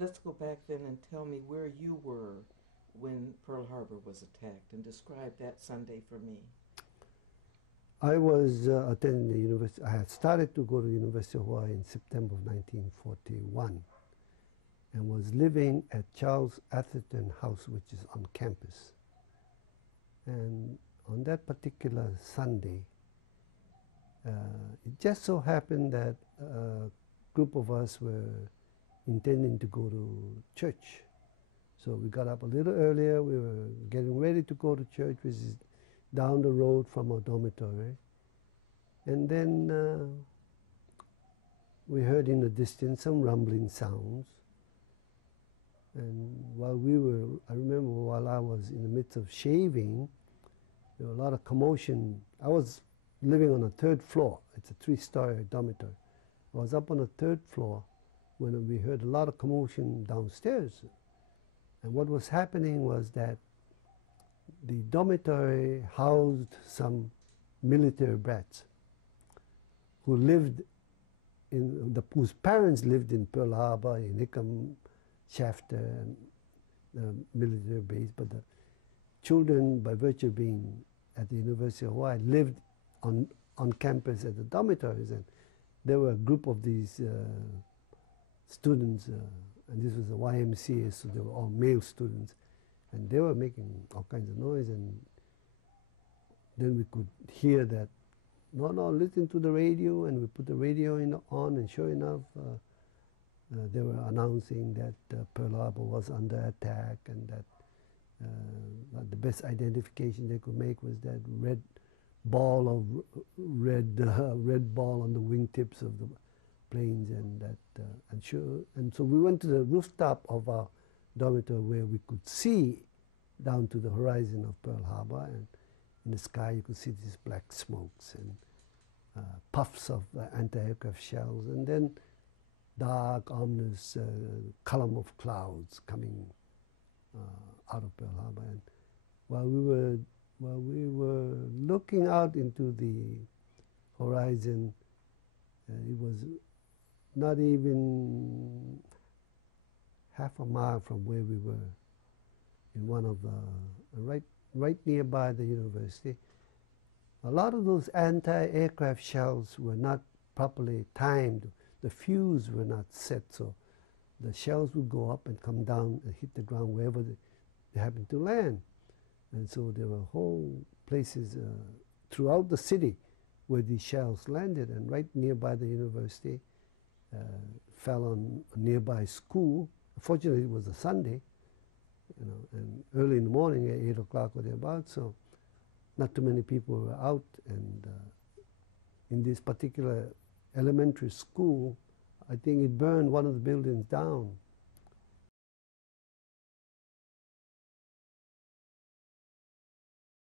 let's go back then and tell me where you were when Pearl Harbor was attacked and describe that Sunday for me. I was attending the university. I had started to go to the University of Hawaii in September of 1941 and was living at Charles Atherton House, which is on campus. And on that particular Sunday, it just so happened that a group of us were intending to go to church. So we got up a little earlier. We were getting ready to go to church, which is down the road from our dormitory. And then we heard in the distance some rumbling sounds. And while I remember while I was in the midst of shaving, there was a lot of commotion. I was living on the third floor. It's a 3-story dormitory. I was up on the third floor when we heard a lot of commotion downstairs. And what was happening was that the dormitory housed some military brats whose parents lived in Pearl Harbor, in Hickam, Shafter, and the military base, but the children, by virtue of being at the University of Hawaii, lived on campus at the dormitories, and there were a group of these students, and this was a YMCA, so they were all male students, and they were making all kinds of noise, and then we could hear that, no, listen to the radio, and we put the radio on, and sure enough, they were announcing that Pearl Harbor was under attack, and that the best identification they could make was that red ball on the wingtips of the planes, and so we went to the rooftop of our dormitory where we could see down to the horizon of Pearl Harbor, and in the sky you could see these black smokes and puffs of anti-aircraft shells, and then dark, ominous column of clouds coming out of Pearl Harbor. And while we were looking out into the horizon, it was not even half a mile from where we were, in one of the right nearby the university. A lot of those anti-aircraft shells were not properly timed. The fuse were not set, so the shells would go up and come down and hit the ground wherever they happened to land. And so there were whole places throughout the city where these shells landed, and right nearby the university fell on a nearby school. Fortunately, it was a Sunday, and early in the morning at 8 o'clock or thereabouts, so not too many people were out. And in this particular elementary school, I think it burned one of the buildings down.